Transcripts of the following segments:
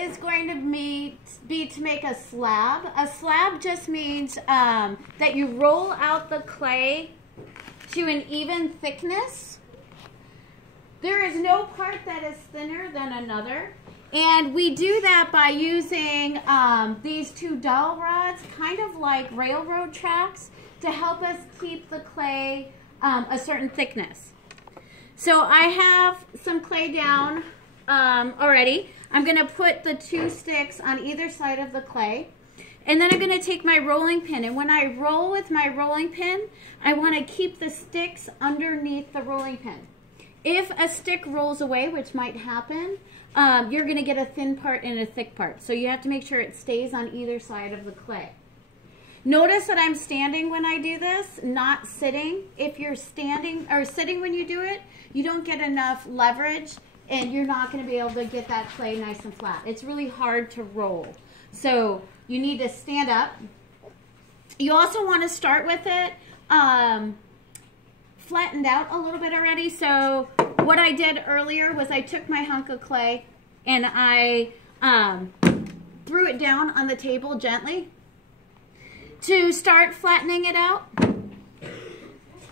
is going to be to make a slab. A slab just means that you roll out the clay to an even thickness. There is no part that is thinner than another. And we do that by using these two dowel rods, kind of like railroad tracks, to help us keep the clay a certain thickness. So I have some clay down already. I'm going to put the 2 sticks on either side of the clay. And then I'm going to take my rolling pin. And when I roll with my rolling pin, I want to keep the sticks underneath the rolling pin. If a stick rolls away, which might happen, you're going to get a thin part and a thick part. So you have to make sure it stays on either side of the clay. Notice that I'm standing when I do this, not sitting. If you're standing or sitting when you do it, you don't get enough leverage and you're not going to be able to get that clay nice and flat. It's really hard to roll. So you need to stand up. You also want to start with it flattened out a little bit already. So what I did earlier was I took my hunk of clay and I threw it down on the table gently to start flattening it out.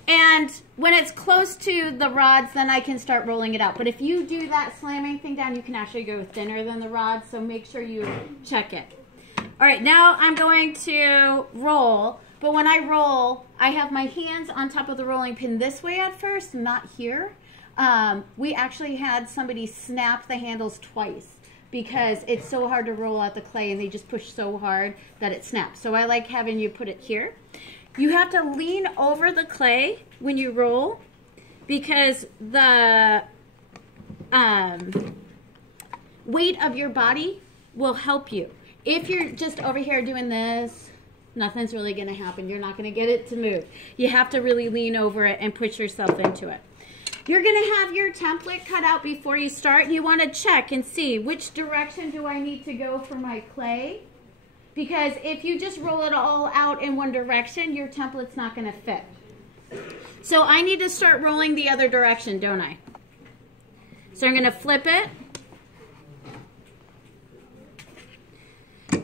And when it's close to the rods, then I can start rolling it out. But if you do that slamming thing down, you can actually go thinner than the rods, so make sure you check it. All right, now I'm going to roll. But when I roll, I have my hands on top of the rolling pin this way at first, not here. We actually had somebody snap the handles twice because it's so hard to roll out the clay and they just push so hard that it snaps. So I like having you put it here. You have to lean over the clay when you roll because the weight of your body will help you. If you're just over here doing this, nothing's really going to happen. You're not going to get it to move. You have to really lean over it and push yourself into it. You're going to have your template cut out before you start. You want to check and see which direction do I need to go for my clay. Because if you just roll it all out in one direction, your template's not going to fit. So I need to start rolling the other direction, don't I? So I'm going to flip it.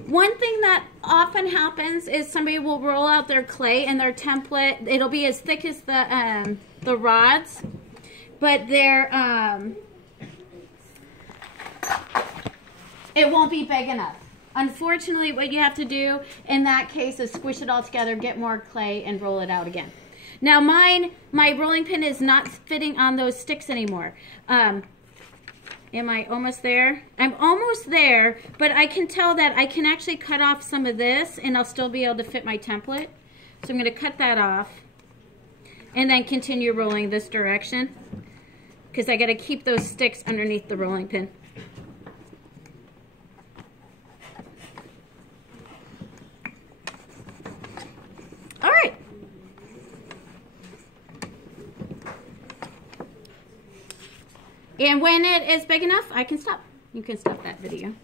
One thing that often happens is somebody will roll out their clay and their template, it'll be as thick as the rods, but it won't be big enough. Unfortunately, what you have to do in that case is squish it all together, get more clay, and roll it out again. Now my rolling pin is not fitting on those sticks anymore. Am I almost there? I'm almost there, but I can tell that I can actually cut off some of this and I'll still be able to fit my template. So I'm going to cut that off and then continue rolling this direction because I got to keep those sticks underneath the rolling pin. All right. And when it is big enough, I can stop. You can stop that video.